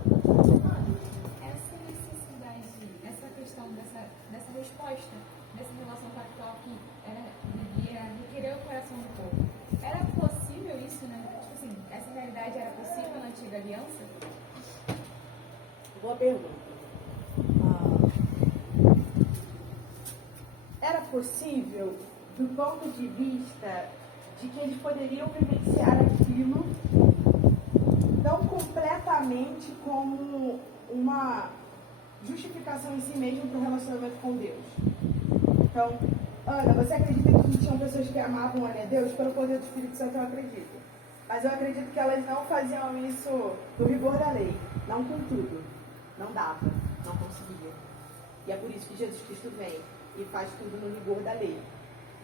Essa necessidade, essa questão dessa resposta, dessa relação pactual que devia requerer o coração do povo. Era possível isso, né? Tipo assim, essa realidade era possível na antiga aliança? Boa pergunta. Era possível do ponto de vista de que eles poderiam vivenciar aquilo não completamente como uma justificação em si mesmo para o relacionamento com Deus. Então, Ana, você acredita que tinham pessoas que amavam a Deus? Pelo poder do Espírito Santo eu acredito. Mas eu acredito que elas não faziam isso no rigor da lei, não com tudo. Não dava, não conseguia. E é por isso que Jesus Cristo vem e faz tudo no rigor da lei,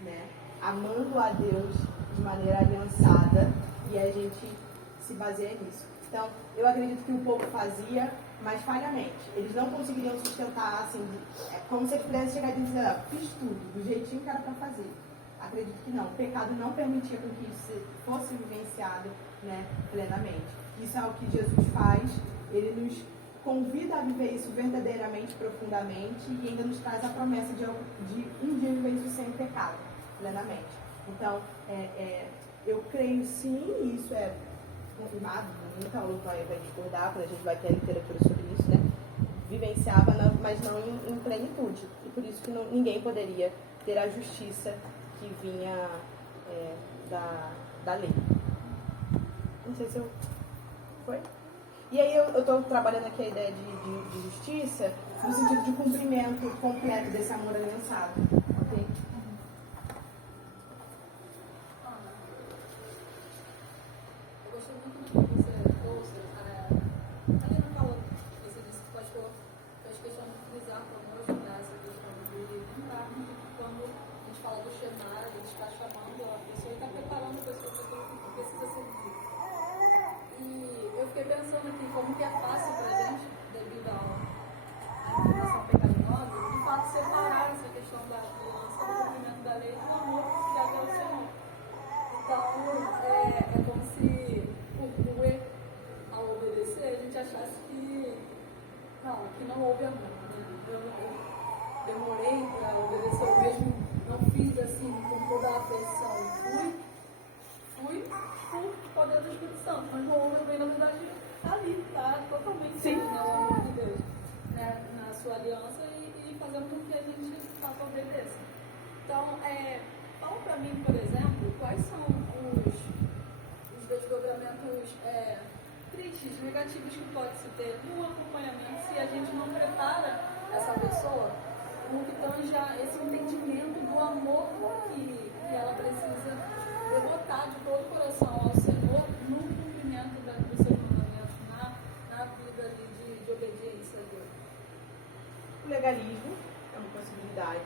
né? Amando a Deus de maneira aliançada, e a gente se baseia nisso. Então, eu acredito que o povo fazia, mas falhamente. Eles não conseguiriam sustentar, assim, como se eles pudessem chegar e dizer, fiz tudo, do jeitinho que era para fazer. Acredito que não. O pecado não permitia com que isso fosse vivenciado, né, plenamente. Isso é o que Jesus faz, ele nos convida a viver isso verdadeiramente, profundamente, e ainda nos traz a promessa de um dia viver isso sem pecado, plenamente. Então, eu creio sim, e isso é confirmado, nunca o vai discordar, quando a gente vai ter a literatura sobre isso, né? Vivenciava, mas não em plenitude. E por isso que ninguém poderia ter a justiça que vinha da lei. Não sei se eu... Foi? E aí eu estou trabalhando aqui a ideia de justiça no sentido de cumprimento completo desse amor aliançado. Ok? Eu gostei muito do que você trouxe. A Lina falou, você disse que pastor fez questão de frisar conosco nessa questão de lembrar muito que quando a gente fala do Shema, a gente está chamando a pessoa e está preparando a pessoa para aquilo que precisa ser vivido. E eu fiquei pensando aqui como que é fácil para a gente, devido à informação pecaminosa, de fato separar essa questão da aliança, do cumprimento da lei do amor que se deve ao Senhor. Então, é como se o sua aliança e fazendo com que a gente faça obedeça. Então, fala para mim, por exemplo, quais são os desdobramentos tristes, negativos que pode se ter no acompanhamento se a gente não prepara essa pessoa no que tanja esse entendimento do amor que ela precisa devotar de todo o coração ao Senhor no cumprimento dos seus mandamentos, na vida ali de obediência a Deus. O legalismo é uma possibilidade.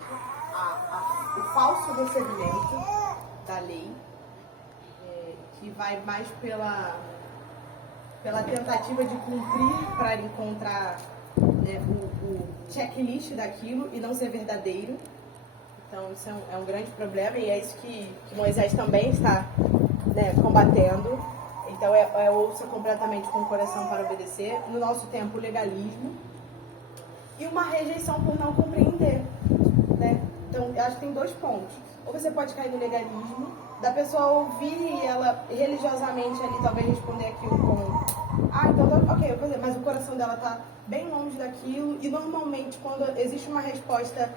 O falso recebimento da lei, que vai mais pela tentativa de cumprir para encontrar o checklist daquilo e não ser verdadeiro. Então isso é um grande problema e é isso que Moisés também está combatendo. Então ouça completamente com o coração para obedecer. No nosso tempo, o legalismo e uma rejeição por não compreender, né? Então eu acho que tem 2 pontos. Ou você pode cair no legalismo, da pessoa ouvir e ela religiosamente ali talvez responder aquilo como então ok, eu vou fazer, mas o coração dela está bem longe daquilo e normalmente quando existe uma resposta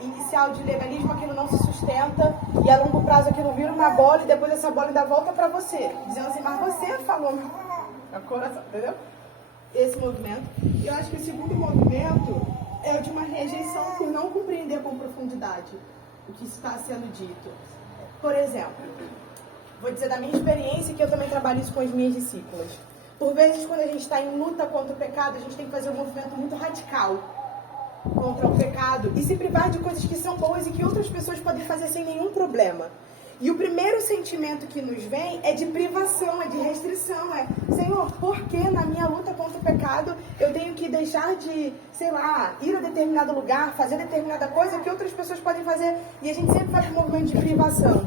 inicial de legalismo, aquilo não se sustenta e a longo prazo aquilo vira uma bola e depois essa bola ainda volta para você, dizendo assim, mas você falou meu coração, entendeu? Esse movimento. E eu acho que o segundo movimento é o de uma rejeição por não compreender com profundidade o que está sendo dito. Por exemplo, vou dizer da minha experiência que eu também trabalho isso com as minhas discípulas. Por vezes, quando a gente está em luta contra o pecado, a gente tem que fazer um movimento muito radical contra o pecado e se privar de coisas que são boas e que outras pessoas podem fazer sem nenhum problema. E o primeiro sentimento que nos vem é de privação, é de restrição, Senhor, por que na minha luta contra o pecado eu tenho que deixar de, ir a determinado lugar, fazer determinada coisa que outras pessoas podem fazer? E a gente sempre faz um movimento de privação.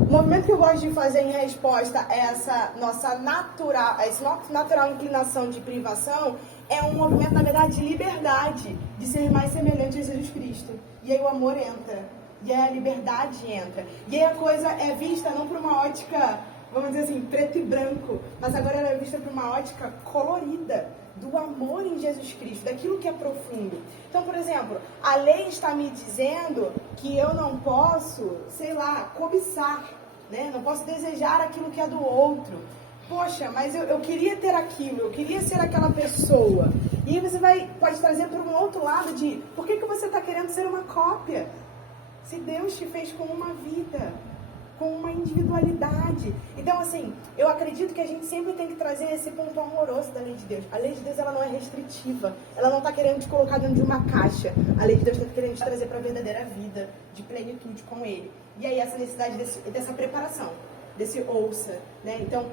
O movimento que eu gosto de fazer em resposta a essa nossa natural inclinação de privação é um movimento, na verdade, de liberdade, de ser mais semelhante a Jesus Cristo. E aí o amor entra. E aí a liberdade entra. E aí a coisa é vista não por uma ótica, vamos dizer assim, preto e branco, mas agora ela é vista por uma ótica colorida, do amor em Jesus Cristo, daquilo que é profundo. Então, por exemplo, a lei está me dizendo que eu não posso, cobiçar, né? Não posso desejar aquilo que é do outro. Poxa, mas eu queria ter aquilo, eu queria ser aquela pessoa. E aí você pode trazer para um outro lado de, por que você está querendo ser uma cópia? Se Deus te fez com uma vida, com uma individualidade. Então, assim, eu acredito que a gente sempre tem que trazer esse ponto amoroso da lei de Deus. A lei de Deus, ela não é restritiva. Ela não está querendo te colocar dentro de uma caixa. A lei de Deus está querendo te trazer para a verdadeira vida, de plenitude com Ele. E aí, essa necessidade dessa preparação, desse ouça, né? Então,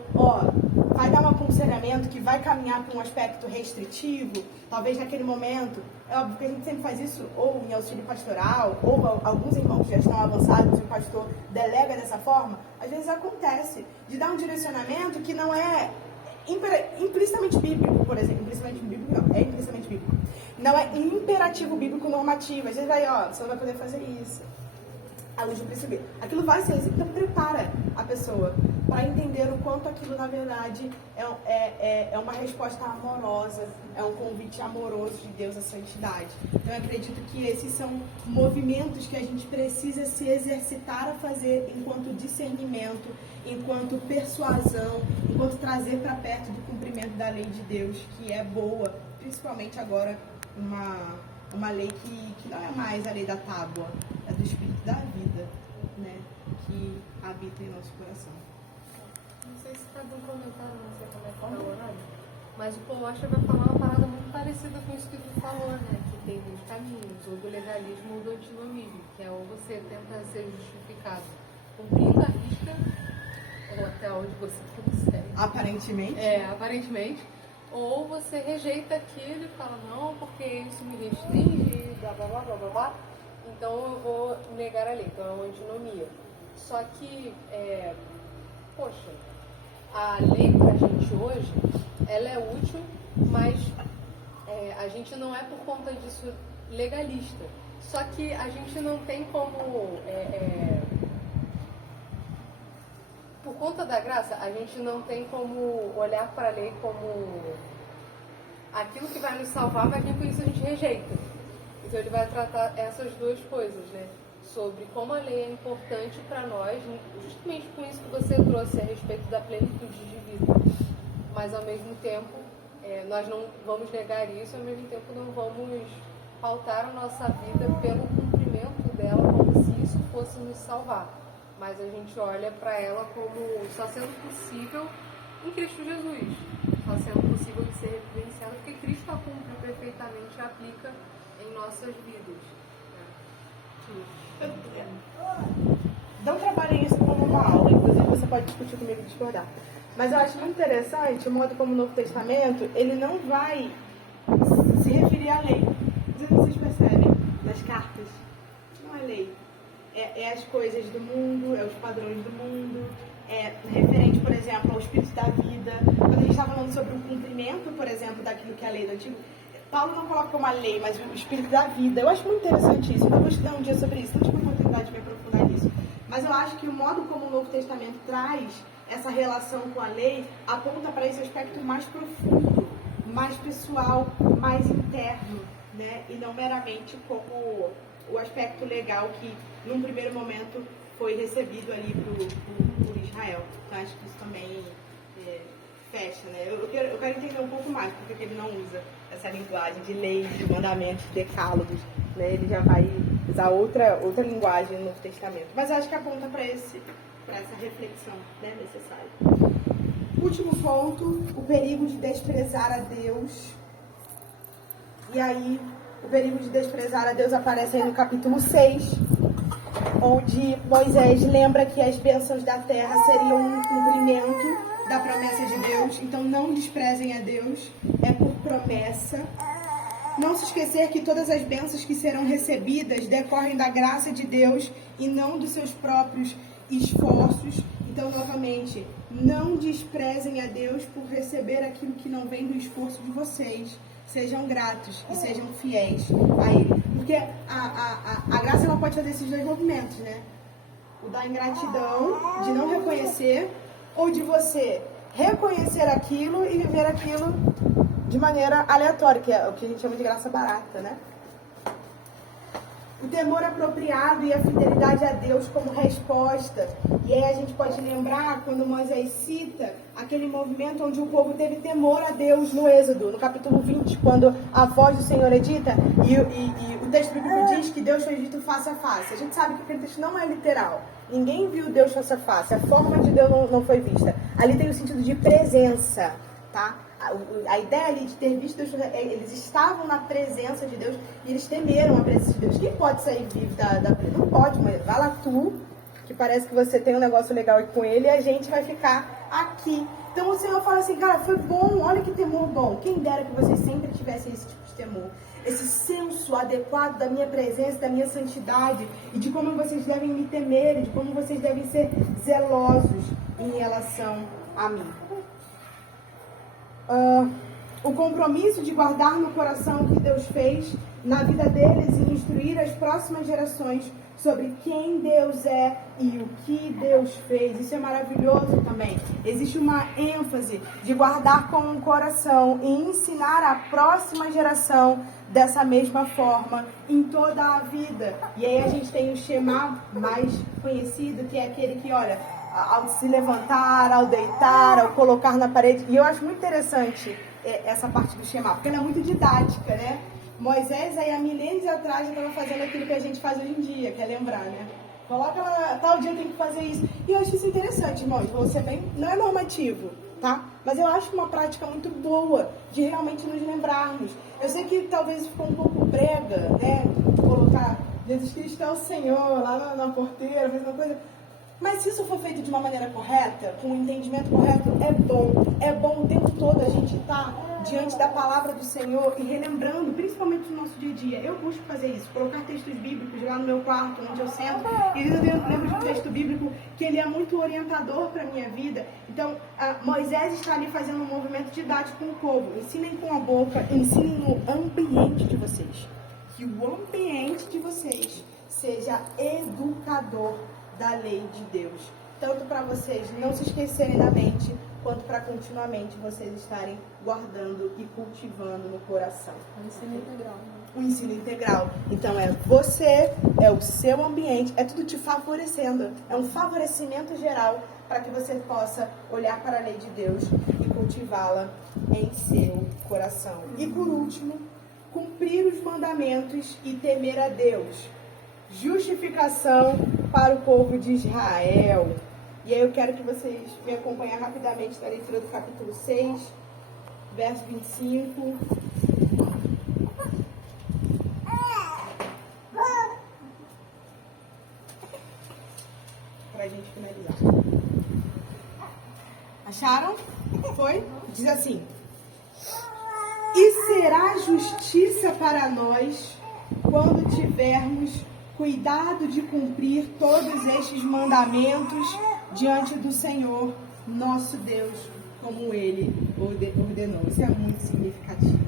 vai dar um aconselhamento que vai caminhar para um aspecto restritivo, talvez naquele momento. É óbvio que a gente sempre faz isso, ou em auxílio pastoral, ou alguns irmãos que já estão avançados e o pastor delega dessa forma. Às vezes acontece de dar um direcionamento que não é implicitamente bíblico, por exemplo. Implicitamente bíblico não, é implicitamente bíblico. Não é imperativo bíblico normativo. Às vezes você não vai poder fazer isso. A luz do princípio. Aquilo vai ser, então prepara a pessoa para entender o quanto aquilo, na verdade, é uma resposta amorosa, é um convite amoroso de Deus à santidade. Então, eu acredito que esses são movimentos que a gente precisa se exercitar a fazer enquanto discernimento, enquanto persuasão, enquanto trazer para perto do cumprimento da lei de Deus, que é boa, principalmente agora uma lei que não é mais a lei da tábua, é do Espírito da vida, né, que habita em nosso coração. Não sei se cabe um comentário, não sei como é que está o horário, mas o Paul Washer vai falar uma parada muito parecida com isso que tu falou, né, que tem 2 caminhos, ou do legalismo ou do antinomismo, que é ou você tenta ser justificado cumprindo a risca, ou até onde você consegue. Aparentemente. Aparentemente. Ou você rejeita aquilo e fala, não, porque isso me restringe, blá, blá, blá, blá, blá, blá. Então eu vou negar a lei. Então é uma antinomia. Só que, poxa, a lei pra gente hoje, ela é útil, mas a gente não é por conta disso legalista. Só que a gente não tem como... por conta da graça, a gente não tem como olhar para a lei como aquilo que vai nos salvar, mas nem por isso a gente rejeita. Então ele vai tratar essas duas coisas, né? Sobre como a lei é importante para nós, justamente com isso que você trouxe a respeito da plenitude de vida. Mas ao mesmo tempo, nós não vamos negar isso, ao mesmo tempo não vamos pautar a nossa vida pelo cumprimento dela como se isso fosse nos salvar. Mas a gente olha para ela como só sendo possível em Cristo Jesus, só sendo possível de ser vivenciada, porque Cristo a cumpre perfeitamente e aplica em nossas vidas. Não trabalhei isso como uma aula, inclusive você pode discutir comigo e discordar. Mas eu acho muito interessante o modo como o Novo Testamento, ele não vai se referir à lei. Não sei se vocês percebem, nas cartas. Não é lei. É as coisas do mundo, é os padrões do mundo, é referente, por exemplo, ao espírito da vida. Quando a gente está falando sobre o cumprimento, por exemplo, daquilo que é a lei do Antigo, Paulo não coloca uma lei, mas o espírito da vida. Eu acho muito interessante isso. Eu vou estudar um dia sobre isso, não tive a oportunidade de me aprofundar nisso. Mas eu acho que o modo como o Novo Testamento traz essa relação com a lei aponta para esse aspecto mais profundo, mais pessoal, mais interno, né? E não meramente como o aspecto legal que, num primeiro momento, foi recebido ali por Israel. Então, acho que isso também fecha, né? Eu quero entender um pouco mais porque ele não usa essa linguagem de leis, de mandamentos, de decálogos, né? Ele já vai usar outra linguagem no Novo Testamento. Mas eu acho que aponta para essa reflexão, né, necessária. Último ponto, o perigo de desprezar a Deus. E aí, o perigo de desprezar a Deus aparece aí no capítulo 6, onde Moisés lembra que as bênçãos da terra seriam um cumprimento da promessa de Deus. Então não desprezem a Deus, é por promessa. Não se esquecer que todas as bênçãos que serão recebidas decorrem da graça de Deus e não dos seus próprios esforços. Então, novamente, não desprezem a Deus por receber aquilo que não vem do esforço de vocês. Sejam gratos e sejam fiéis a Ele. Porque a graça ela pode fazer esses dois movimentos, né? O da ingratidão, de não reconhecer, ou de você reconhecer aquilo e viver aquilo de maneira aleatória, que é o que a gente chama de graça barata, né? O temor apropriado e a fidelidade a Deus como resposta. E aí a gente pode lembrar quando Moisés cita aquele movimento onde o povo teve temor a Deus no Êxodo, no capítulo 20, quando a voz do Senhor é dita e o texto bíblico diz que Deus foi dito face a face. A gente sabe que aquele texto não é literal. Ninguém viu Deus face a face. A forma de Deus não foi vista. Ali tem o sentido de presença, tá? A ideia ali de ter visto Deus, eles estavam na presença de Deus e eles temeram a presença de Deus. Quem pode sair vivo da presença? Não pode, mas vai lá tu, que parece que você tem um negócio legal aí com ele, e a gente vai ficar aqui. Então o Senhor fala assim, cara, foi bom, olha que temor bom. Quem dera que vocês sempre tivessem esse tipo de temor. Esse senso adequado da minha presença, da minha santidade, e de como vocês devem me temer, e de como vocês devem ser zelosos em relação a mim. O compromisso de guardar no coração o que Deus fez na vida deles e instruir as próximas gerações sobre quem Deus é e o que Deus fez. Isso é maravilhoso também. Existe uma ênfase de guardar com o coração e ensinar a próxima geração dessa mesma forma em toda a vida. E aí a gente tem o Shema mais conhecido, que é aquele que, olha, ao se levantar, ao deitar, ao colocar na parede. E eu acho muito interessante essa parte do Shema, porque ela é muito didática, né? Moisés, aí há milênios atrás, já estava fazendo aquilo que a gente faz hoje em dia, que é lembrar, né? Coloca lá, tal dia tem que fazer isso. E eu acho isso interessante, irmãos. Vou ser bem, não é normativo, tá? Mas eu acho uma prática muito boa de realmente nos lembrarmos. Eu sei que talvez ficou um pouco brega, né? Colocar Jesus Cristo é o Senhor lá na porteira, fazer uma coisa. Mas se isso for feito de uma maneira correta, com um entendimento correto, é bom. É bom o tempo todo a gente estar diante da palavra do Senhor e relembrando, principalmente no nosso dia a dia. Eu busco fazer isso, colocar textos bíblicos lá no meu quarto, onde eu sento. E eu lembro de um texto bíblico que ele é muito orientador para a minha vida. Então, Moisés está ali fazendo um movimento didático com o povo. Ensinem com a boca, ensinem no ambiente de vocês. Que o ambiente de vocês seja educador da lei de Deus. tanto para vocês não se esquecerem da mente, quanto para continuamente vocês estarem guardando e cultivando no coração. É um ensino integral, né? Um ensino integral. Então é você, é o seu ambiente, é tudo te favorecendo. É um favorecimento geral para que você possa olhar para a lei de Deus e cultivá-la em seu coração. E por último, cumprir os mandamentos e temer a Deus. Justificação para o povo de Israel. E aí eu quero que vocês me acompanhem rapidamente na leitura do capítulo 6, verso 25. Para a gente finalizar. Acharam? Foi? Diz assim: e será justiça para nós quando tivermos cuidado de cumprir todos estes mandamentos diante do Senhor, nosso Deus, como Ele ordenou. Isso é muito significativo.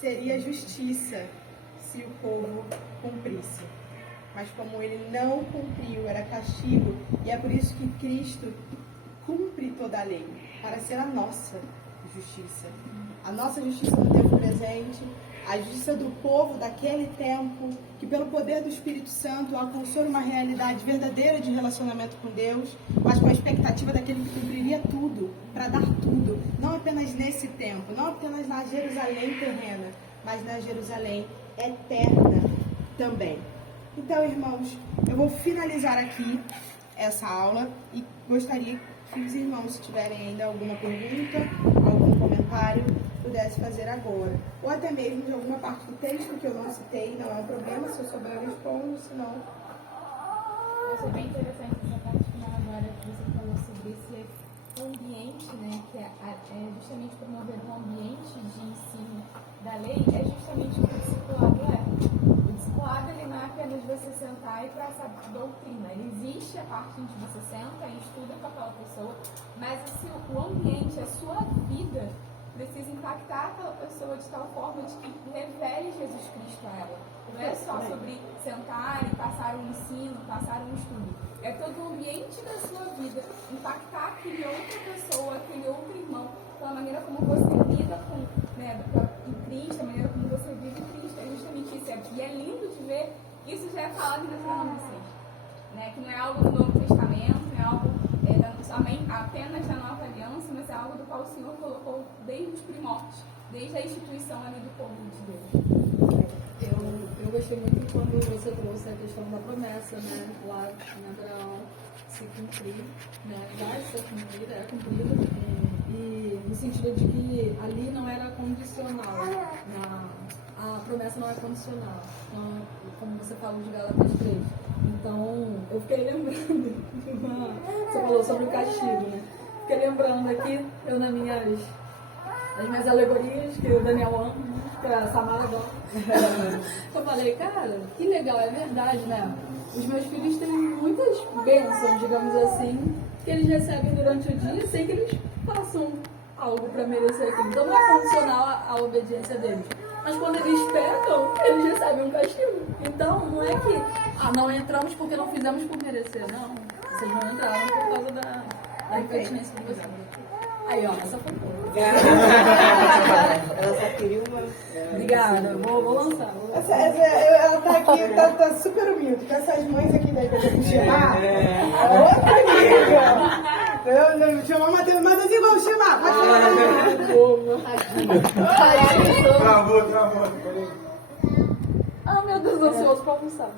Seria justiça se o povo cumprisse. Mas como ele não cumpriu, era castigo. E é por isso que Cristo cumpre toda a lei, para ser a nossa justiça. A nossa justiça no tempo presente, a justiça do povo daquele tempo, que pelo poder do Espírito Santo alcançou uma realidade verdadeira de relacionamento com Deus, mas com a expectativa daquele que cumpriria tudo, para dar tudo, não apenas nesse tempo, não apenas na Jerusalém terrena, mas na Jerusalém eterna também. Então, irmãos, eu vou finalizar aqui essa aula e gostaria que os irmãos, se tiverem ainda alguma pergunta, algum comentário, pudesse fazer agora. Ou até mesmo de alguma parte do texto que eu não citei, não é um problema, se eu souber eu respondo, se não... Eu achei bem interessante essa parte final agora que você falou sobre esse ambiente, né, que é justamente promover um ambiente de ensino da lei, é justamente o que o discipulado é. O discipulado, ele não é apenas você sentar e traçar doutrina. Ele existe a parte em que você senta e estuda com aquela pessoa, mas o ambiente, a sua vida, precisa impactar aquela pessoa de tal forma de que revele Jesus Cristo a ela. Não é só sobre sentar e passar um ensino, passar um estudo. É todo o ambiente da sua vida, impactar aquele outra pessoa, aquele outro irmão, pela maneira como você lida com, né, em Cristo, a maneira como você vive em Cristo. É justamente isso. E é lindo de ver, isso já é falado em Deuteronômio 6, né, que não é algo do Novo Testamento, não é algo apenas da Nova Aliança, mas é algo do qual o Senhor colocou desde os primórdios, desde a instituição ali do povo de Deus. Eu gostei muito quando você trouxe a questão da promessa, né? Lá em Abraão se cumprir, né? Vai ser cumprida, é cumprida. E no sentido de que ali não era condicional. A promessa não é condicional. Então, como você falou de Gálatas 3. Então, eu fiquei lembrando você falou sobre o castigo, né? Fiquei lembrando aqui, eu nas minhas alegorias, que o Daniel ama, né? Que a Samara adora. Eu falei, cara, que legal, é verdade, né? Os meus filhos têm muitas bênçãos, digamos assim, que eles recebem durante o dia sem que eles façam algo para merecer aquilo. Então não é condicional a obediência deles. Mas quando eles pecam, eles recebem um castigo. Então não é que não entramos porque não fizemos por merecer. Não, vocês não entraram por causa da impertinência de vocês. Aí, ó, essa foi boa. Ela só queria uma... Obrigada, vou lançar. Ela tá aqui, tá super humilde. Com essas mães aqui daí que eu vou te chamar, outra nível. Eu chamar o Matheusinho, vamos chamar. Pode chamar. Travou. Ah, meu Deus, ansioso pra almoçar.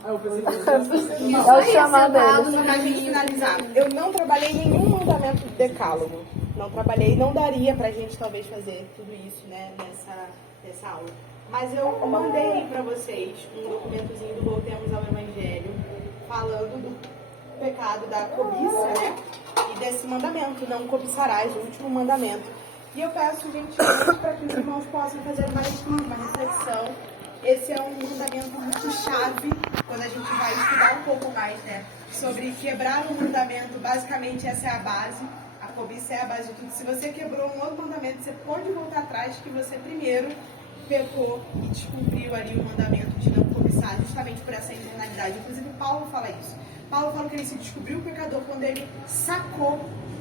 Isso aí, sentado pra gente finalizar. Eu não trabalhei em nenhum mandamento do decálogo. Não trabalhei, não daria pra gente talvez fazer tudo isso, né, nessa aula. Mas eu mandei pra vocês um documentozinho do Voltemos ao Evangelho, falando do pecado da cobiça, né, e desse mandamento, não cobiçarás, o último mandamento. E eu peço gentilmente para que os irmãos possam fazer uma leitura, uma reflexão. Esse é um mandamento muito chave quando a gente vai estudar um pouco mais, né, sobre quebrar um mandamento. Basicamente essa é a base. A cobiça é a base de tudo. Se você quebrou um outro mandamento, você pode voltar atrás que você primeiro pecou e descumpriu ali o mandamento de não cobiçar, justamente por essa internalidade. Inclusive, Paulo fala isso. Paulo fala que ele se descobriu pecador quando ele sacou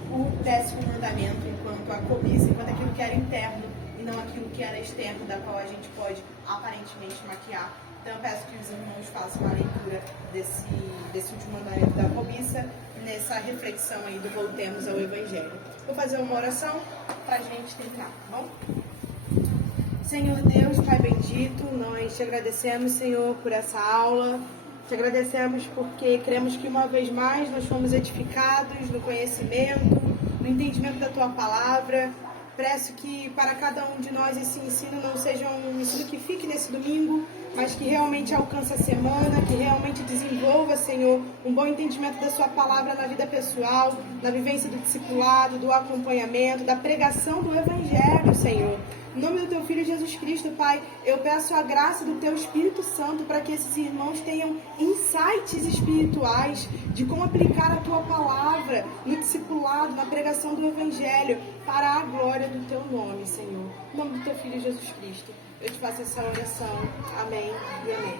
o 10º mandamento enquanto a cobiça, enquanto aquilo que era interno e não aquilo que era externo, da qual a gente pode aparentemente maquiar. Então eu peço que os irmãos façam a leitura desse último mandamento da cobiça, nessa reflexão aí do voltemos ao Evangelho. Vou fazer uma oração para a gente terminar, tá bom? Senhor Deus, Pai bendito, nós te agradecemos, Senhor, por essa aula. Te agradecemos porque cremos que uma vez mais nós fomos edificados no conhecimento, no entendimento da Tua Palavra. Peço que para cada um de nós esse ensino não seja um ensino que fique nesse domingo, mas que realmente alcance a semana, que realmente desenvolva, Senhor, um bom entendimento da Sua Palavra na vida pessoal, na vivência do discipulado, do acompanhamento, da pregação do Evangelho, Senhor. Em nome do Teu Filho Jesus Cristo, Pai, eu peço a graça do Teu Espírito Santo para que esses irmãos tenham insights espirituais de como aplicar a Tua Palavra no discipulado, na pregação do Evangelho, para a glória do Teu nome, Senhor. Em nome do Teu Filho Jesus Cristo, eu te faço essa oração. Amém e amém.